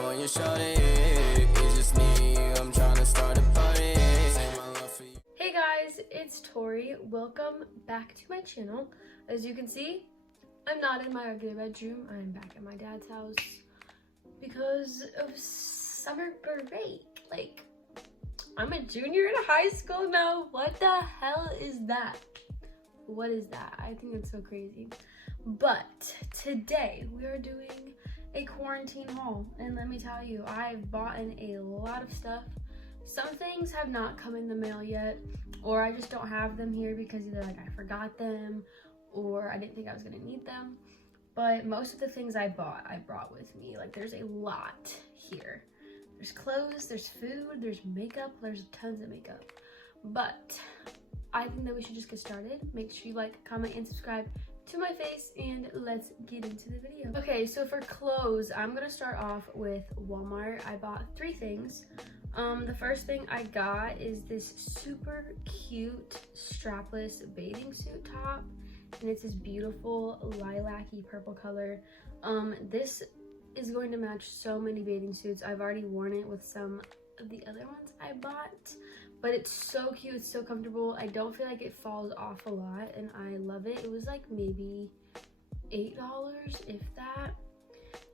for your shorty. It's just me, I'm trying to start a party. Say my love for you. Hey guys, it's Tori. Welcome back to my channel. As you can see, I'm not in my regular bedroom. I'm back at my dad's house because of summer break. Like, I'm a junior in high school now. What the hell is that? What is that? I think it's so crazy. But today we are doing a quarantine haul, and let me tell you, I've bought in a lot of stuff. Some things have not come in the mail yet, or I just don't have them here because either like I forgot them or I didn't think I was gonna need them. But most of the things I bought, I brought with me. Like, there's a lot here. There's clothes, there's food, there's makeup, there's tons of makeup. But I think that we should just get started. Make sure you like, comment, and subscribe to my face, and let's get into the video. Okay, so for clothes, I'm gonna start off with Walmart. I bought 3 things. The first thing I got is this super cute strapless bathing suit top, and it's this beautiful lilac-y purple color. This is going to match so many bathing suits. I've already worn it with some of the other ones I bought, but it's so cute, it's so comfortable. I don't feel like it falls off a lot, and I love it. It was like maybe $8, if that.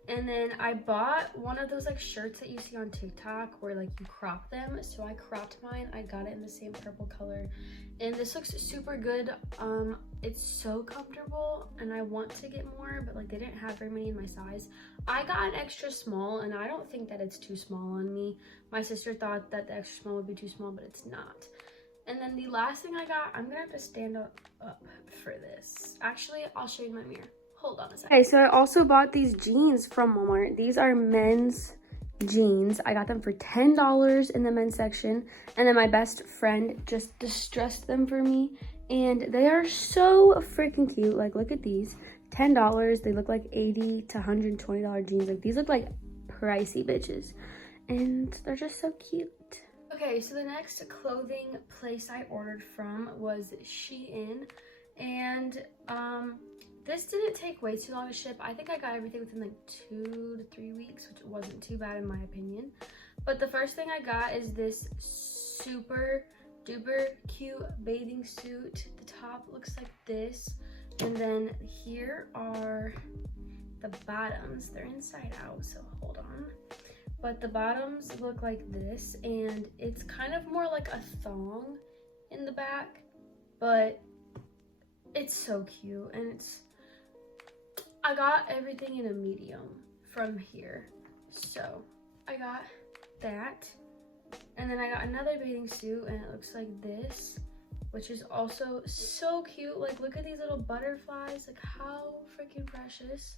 And then I bought one of those like shirts that you see on TikTok where like you crop them. So I cropped mine. I got it in the same purple color, and this looks super good. It's so comfortable, and I want to get more, but like they didn't have very many in my size. I got an extra small, and I don't think that it's too small on me. My sister thought that the extra small would be too small, but it's not. And then the last thing I got, I'm gonna have to stand up for this. Actually, I'll show you my mirror. Hold on a second. Okay, so I also bought these jeans from Walmart. These are men's jeans. I got them for $10 in the men's section, and then my best friend just distressed them for me, and they are so freaking cute. Like, look at these. $10. They look like $80 to $120 jeans. Like, these look like pricey bitches, and they're just so cute. Okay, so the next clothing place I ordered from was Shein, and this didn't take way too long to ship. I think I got everything within like 2 to 3 weeks, which wasn't too bad in my opinion. But the first thing I got is this super duper cute bathing suit. The top looks like this, and then here are the bottoms. They're inside out, so hold on. But the bottoms look like this, and it's kind of more like a thong in the back, but it's so cute. And I got everything in a medium from here. So I got that, and then I got another bathing suit, and it looks like this, which is also so cute. Like, look at these little butterflies, like how freaking precious.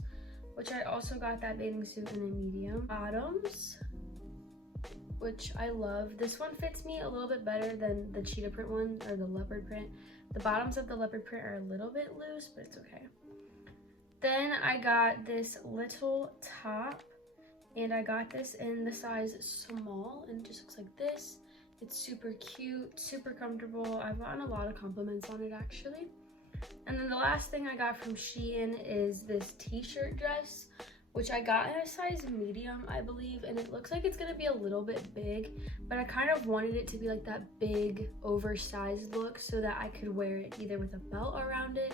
Which I also got that bathing suit in a medium. Bottoms, which I love. This one fits me a little bit better than the cheetah print one, or the leopard print. The bottoms of the leopard print are a little bit loose, but it's okay. Then I got this little top, and I got this in the size small, and it just looks like this. It's super cute, super comfortable. I've gotten a lot of compliments on it actually. And then the last thing I got from Shein is this t-shirt dress, which I got in a size medium, I believe, and it looks like it's gonna be a little bit big, but I kind of wanted it to be like that big oversized look so that I could wear it either with a belt around it,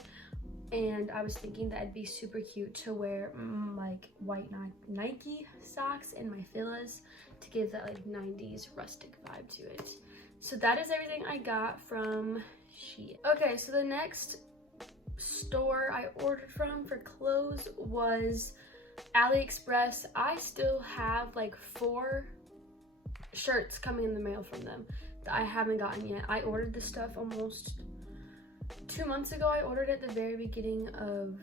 and I was thinking that it'd be super cute to wear like white Nike socks and my Filas to give that like 90s rustic vibe to it. So that is everything I got from Shein. Okay, so the next store I ordered from for clothes was AliExpress. I still have like 4 shirts coming in the mail from them that I haven't gotten yet. I ordered this stuff almost 2 months ago. I ordered it at the very beginning of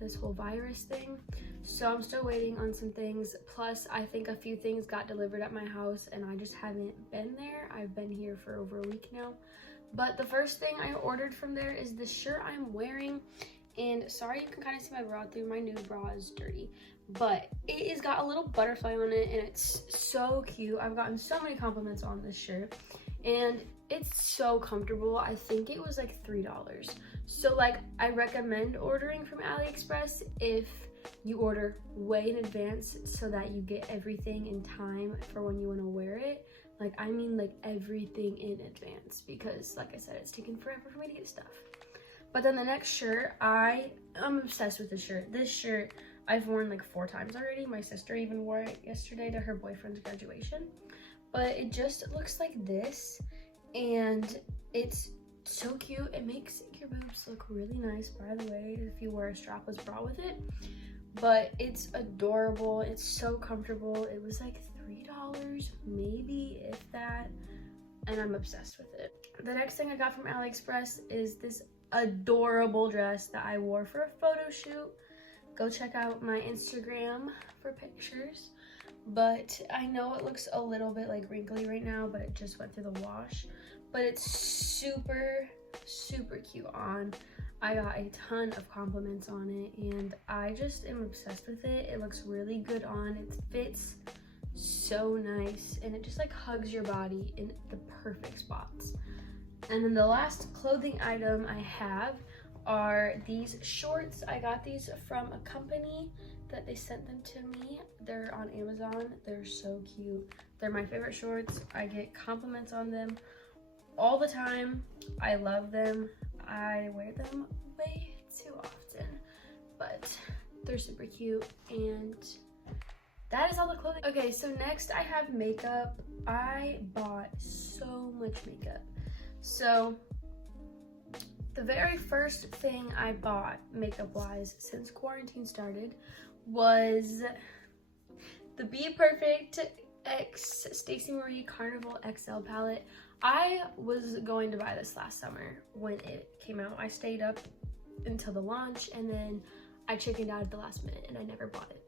this whole virus thing, so I'm still waiting on some things. Plus, I think a few things got delivered at my house, and I just haven't been there. I've been here for over a week now. But the first thing I ordered from there is the shirt I'm wearing, and sorry you can kind of see my bra through. My new bra is dirty, but it has got a little butterfly on it, and it's so cute. I've gotten so many compliments on this shirt, and it's so comfortable. I think it was like $3. So like, I recommend ordering from AliExpress if you order way in advance so that you get everything in time for when you want to wear it. Like, I mean, like, everything in advance, because like I said, it's taken forever for me to get stuff. But then the next shirt, I'm obsessed with this shirt. This shirt I've worn like 4 times already. My sister even wore it yesterday to her boyfriend's graduation. But it just looks like this, and it's so cute. It makes your boobs look really nice, by the way, if you wear a strapless bra with it. But it's adorable. It's so comfortable. It was like $3, maybe, if that, and I'm obsessed with it. The next thing I got from AliExpress is this adorable dress that I wore for a photo shoot. Go check out my Instagram for pictures. But I know it looks a little bit like wrinkly right now, but it just went through the wash. But it's super, super cute on. I got a ton of compliments on it, and I just am obsessed with it. It looks really good on. It fits so nice, and it just like hugs your body in the perfect spots. And then the last clothing item I have are these shorts. I got these from a company that they sent them to me. They're on Amazon. They're so cute. They're my favorite shorts. I get compliments on them all the time. I love them. I wear them way too often, but they're super cute. And that is all the clothing. Okay, so next I have makeup. I bought so much makeup. So the very first thing I bought makeup wise since quarantine started was the Be Perfect X Stacey Marie Carnival XL palette. I was going to buy this last summer when it came out. I stayed up until the launch, and then I chickened out at the last minute and I never bought it.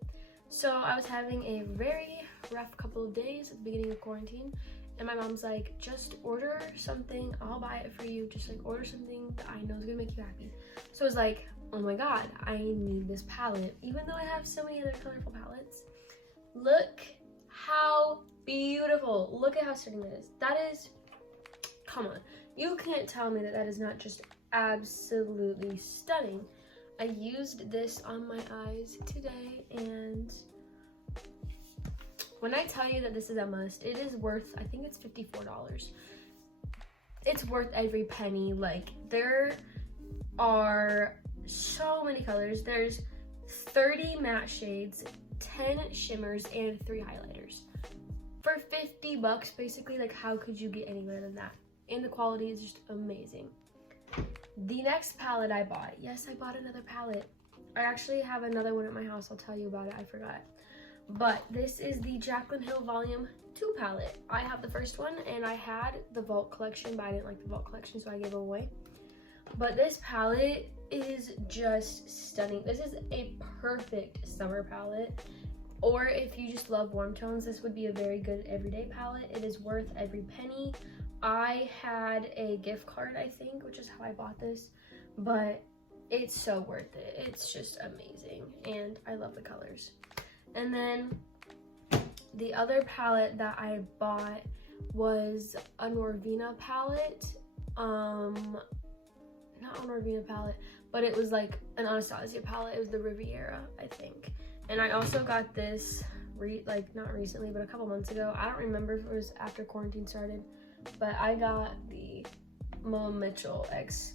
So I was having a very rough couple of days at the beginning of quarantine, and my mom's like, just order something, I'll buy it for you. Just like order something that I know is gonna make you happy. So I was like, oh my god, I need this palette, even though I have so many other colorful palettes. Look how beautiful. Look at how stunning that is. That is, come on, you can't tell me that that is not just absolutely stunning. I used this on my eyes today, and when I tell you that this is a must, it is worth, I think it's $54. It's worth every penny. Like, there are so many colors. There's 30 matte shades, 10 shimmers, and 3 highlighters. For $50 basically, like, how could you get any better than that? And the quality is just amazing. The next palette I bought, yes, I bought another palette. I actually have another one at my house. I'll tell you about it, I forgot. But this is the Jaclyn Hill Volume 2 palette. I have the first one, and I had the Vault collection, but I didn't like the Vault collection, so I gave it away. But this palette is just stunning. This is a perfect summer palette. Or if you just love warm tones, this would be a very good everyday palette. It is worth every penny. I had a gift card, I think, which is how I bought this, but it's so worth it. It's just amazing, and I love the colors. And then the other palette that I bought was a Norvina palette. Not a Norvina palette, but it was like an Anastasia palette. It was the Riviera, I think. And I also got this, not recently, but a couple months ago. I don't remember if it was after quarantine started, but I got the Mo Mitchell X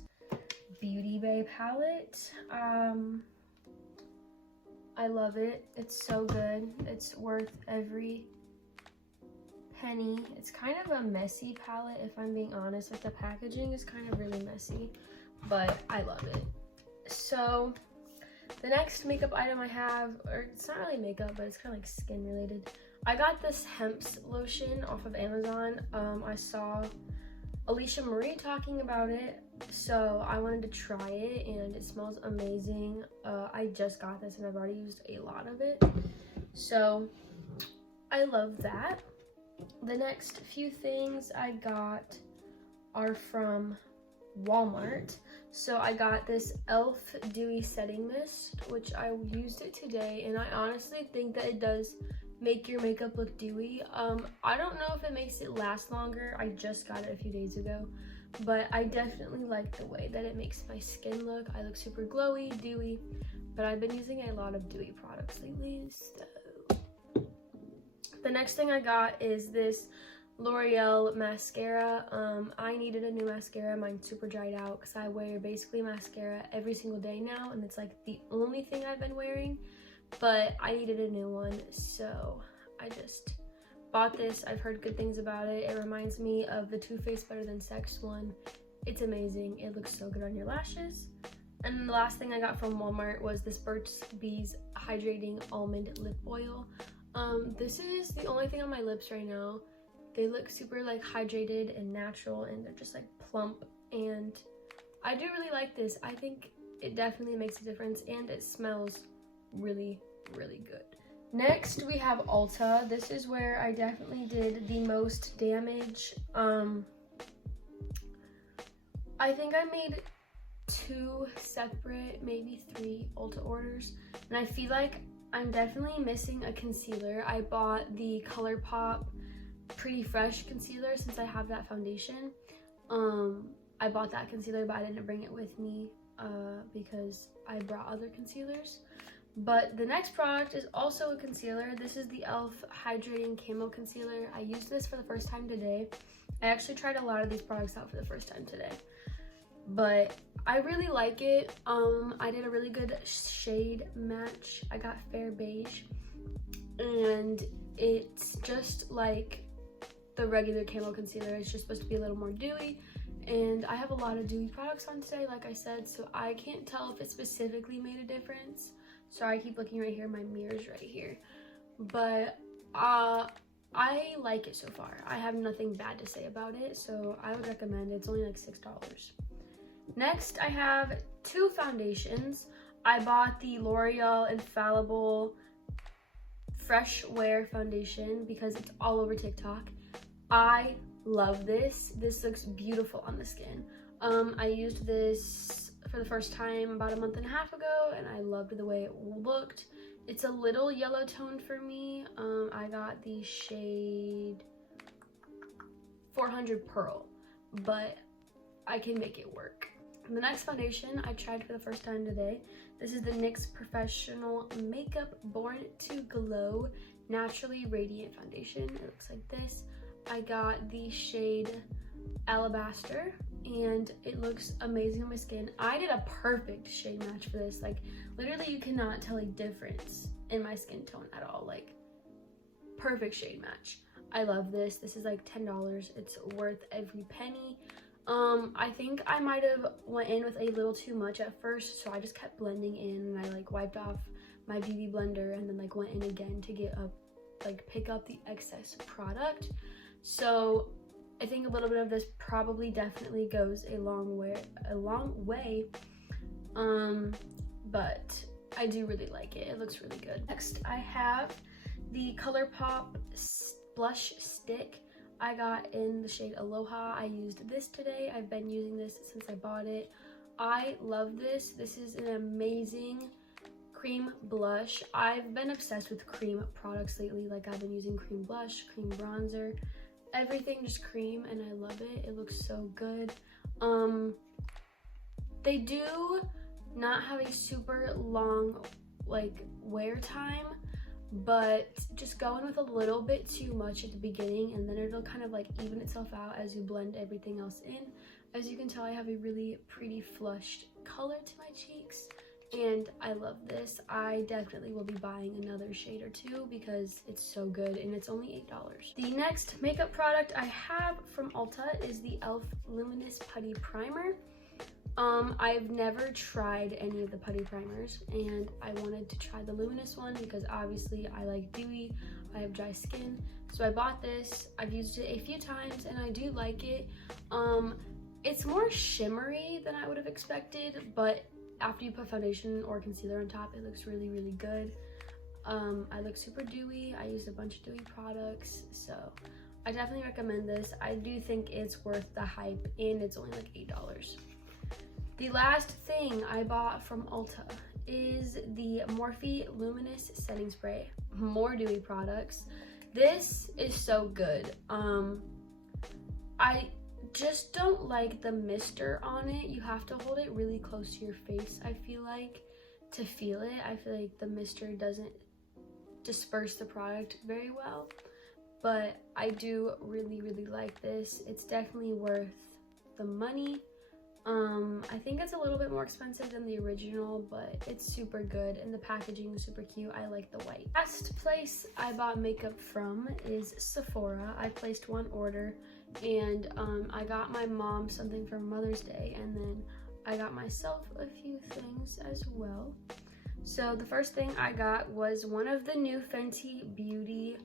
Beauty Bay palette. I love it. It's so good. It's worth every penny. It's kind of a messy palette, if I'm being honest. Like, the packaging is kind of really messy, but I love it. So the next makeup item I have, or it's not really makeup, but it's kind of like skin related. I got this Hemp Lotion off of Amazon. I saw Alicia Marie talking about it, so I wanted to try it, and it smells amazing. I just got this, and I've already used a lot of it, so I love that. The next few things I got are from Walmart. So I got this e.l.f. Dewy Setting Mist, which I used it today, and I honestly think that it does make your makeup look dewy. I don't know if it makes it last longer. I just got it a few days ago, but I definitely like the way that it makes my skin look. I look super glowy, dewy, but I've been using a lot of dewy products lately, so. The next thing I got is this L'Oreal mascara. I needed a new mascara. Mine's super dried out because I wear basically mascara every single day now, and it's like the only thing I've been wearing, but I needed a new one, so I just bought this. I've heard good things about it. It reminds me of the Too Faced Better Than Sex one. It's amazing. It looks so good on your lashes. And then the last thing I got from Walmart was this Burt's Bees Hydrating Almond Lip Oil. This is the only thing on my lips right now. They look super like hydrated and natural, and they're just like plump, and I do really like this. I think it definitely makes a difference, and it smells really, really good. Next we have Ulta. This is where I definitely did the most damage. I think I made 2 separate, maybe 3 Ulta orders, and I feel like I'm definitely missing a concealer. I bought the ColourPop Pretty Fresh concealer since I have that foundation. I bought that concealer, but I didn't bring it with me because I brought other concealers. But the next product is also a concealer. This is the e.l.f. Hydrating Camo Concealer. I used this for the first time today. I actually tried a lot of these products out for the first time today, but I really like it. I did a really good shade match. I got Fair Beige, and it's just like the regular Camo concealer. It's just supposed to be a little more dewy, and I have a lot of dewy products on today, like I said, so I can't tell if it specifically made a difference. Sorry, I keep looking right here. My mirror's right here, but I like it so far. I have nothing bad to say about it, so I would recommend it. It's only like $6. Next, I have 2 foundations. I bought the L'Oreal Infallible Fresh Wear Foundation because it's all over TikTok. I love this. This looks beautiful on the skin. I used this for the first time about a month and a half ago, and I loved the way it looked. It's a little yellow toned for me. I got the shade 400 Pearl, but I can make it work. The next foundation I tried for the first time today. This is the NYX Professional Makeup Born to Glow Naturally Radiant Foundation. It looks like this. I got the shade Alabaster, and it looks amazing on my skin. I did a perfect shade match for this. Like, literally you cannot tell a difference in my skin tone at all. Like, perfect shade match. I love this. This is like $10. It's worth every penny. I think I might have went in with a little too much at first, so I just kept blending in, and I like wiped off my beauty blender and then like went in again to get up, like pick up the excess product. So I think a little bit of this probably definitely goes a long way. But I do really like it. It looks really good. Next, I have the ColourPop Blush Stick. I got in the shade Aloha. I used this today. I've been using this since I bought it. I love this. This is an amazing cream blush. I've been obsessed with cream products lately. Like, I've been using cream blush, cream bronzer, everything just cream, and I love it. It looks so good. They do not have a super long like wear time, but just go in with a little bit too much at the beginning, and then it'll kind of like even itself out as you blend everything else in. As you can tell, I have a really pretty flushed color to my cheeks, and I love this. I definitely will be buying another shade or 2 because it's so good, and it's only $8. The next makeup product I have from Ulta is the e.l.f. Luminous Putty Primer. I've never tried any of the putty primers, and I wanted to try the Luminous one because obviously I like dewy, I have dry skin, so I bought this. I've used it a few times and I do like it. It's more shimmery than I would have expected, but after you put foundation or concealer on top, it looks really, really good. I look super dewy. I used a bunch of dewy products, so I definitely recommend this. I do think it's worth the hype, and it's only like $8. The last thing I bought from Ulta is the Morphe Luminous Setting Spray. More dewy products. This is so good. I just don't like the mister on it. You have to hold it really close to your face, I feel like, to feel it. I feel like the mister doesn't disperse the product very well, but I do really like this. It's definitely worth the money. I think it's a little bit more expensive than the original, but it's super good and the packaging is super cute. I like the white. Last place I bought makeup from is Sephora. I placed one order, and I got my mom something for Mother's Day, and then I got myself a few things as well. So the first thing I got was one of the new Fenty Beauty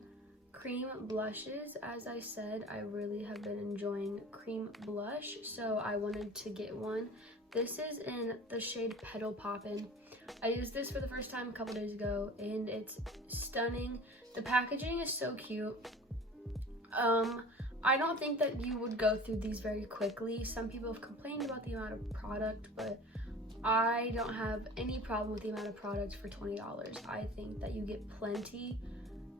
cream blushes. As I said, I really have been enjoying cream blush, so I wanted to get one. This is in the shade Petal Poppin'. I used this for the first time a couple days ago, and it's stunning. The packaging is so cute. I don't think that you would go through these very quickly. Some people have complained about the amount of product, but I don't have any problem with the amount of product for $20. I think that you get plenty.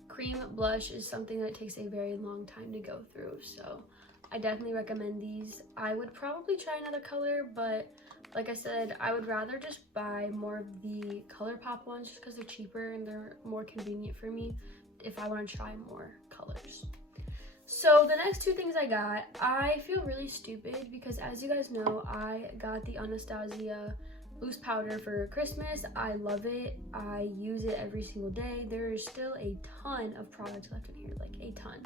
Cream blush is something that takes a very long time to go through, so I definitely recommend these. I would probably try another color, but like I said, I would rather just buy more of the ColourPop ones just because they're cheaper and they're more convenient for me if I want to try more colors. So the next two things I got, I feel really stupid because, as you guys know, I got the Anastasia loose powder for Christmas. I love it. I use it every single day. There is still a ton of products left in here, like a ton.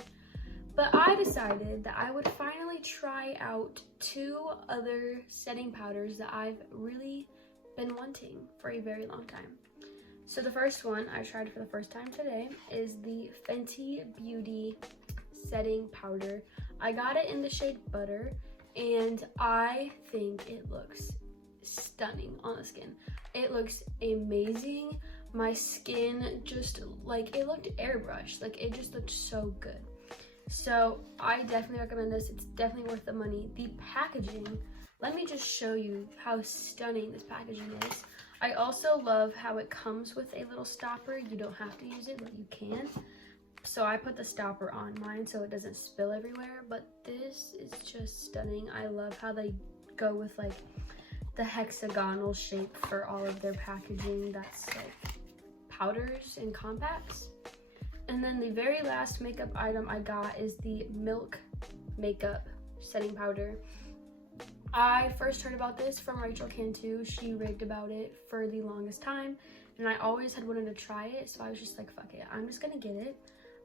But I decided that I would finally try out two other setting powders that I've really been wanting for a very long time. So the first one I tried for the first time today is the Fenty Beauty setting powder. I got it in the shade Butter, and I think it looks stunning on the skin. It looks amazing. My skin just, like, it looked airbrushed. Like, it just looked so good. So I definitely recommend this. It's definitely worth the money. The packaging, let me just show you how stunning this packaging is. I also love how it comes with a little stopper. You don't have to use it, but you can. So I put the stopper on mine so it doesn't spill everywhere, but this is just stunning. I love how they go with like the hexagonal shape for all of their packaging. That's like powders and compacts. And then the very last makeup item I got is the Milk makeup setting powder. I first heard about this from Rachel Cantu. She raved about it for the longest time, and I always had wanted to try it, so I was just like, fuck it, I'm just gonna get it.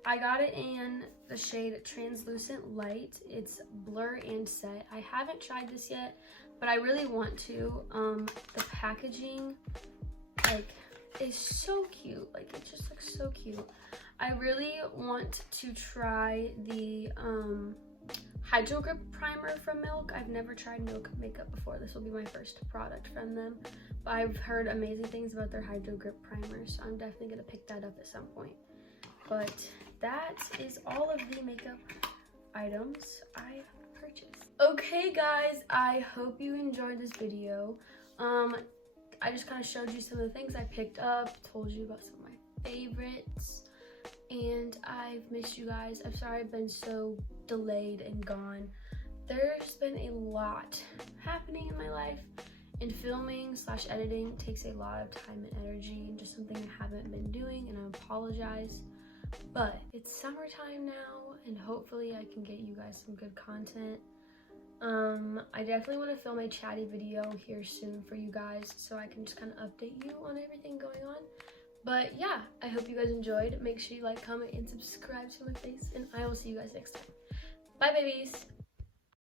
I got it in the shade Translucent Light. It's blur and set. I haven't tried this yet, but I really want to. The packaging, like, is so cute. Like, it just looks so cute. I really want to try the Hydro Grip Primer from Milk. I've never tried Milk makeup before. This will be my first product from them, but I've heard amazing things about their Hydro Grip Primer, so I'm definitely gonna pick that up at some point. But that is all of the makeup items I purchased. Okay guys, I hope you enjoyed this video. I just kind of showed you some of the things I picked up, told you about some of my favorites, and I've missed you guys. I'm sorry I've been so delayed and gone. There's been a lot happening in my life, and filming / editing takes a lot of time and energy, and just something I haven't been doing, and I apologize. But it's summertime now, and hopefully I can get you guys some good content. I definitely want to film a chatty video here soon for you guys, so I can just kind of update you on everything going on. But yeah, I hope you guys enjoyed. Make sure you like, comment, and subscribe to my face, and I will see you guys next time. Bye, babies!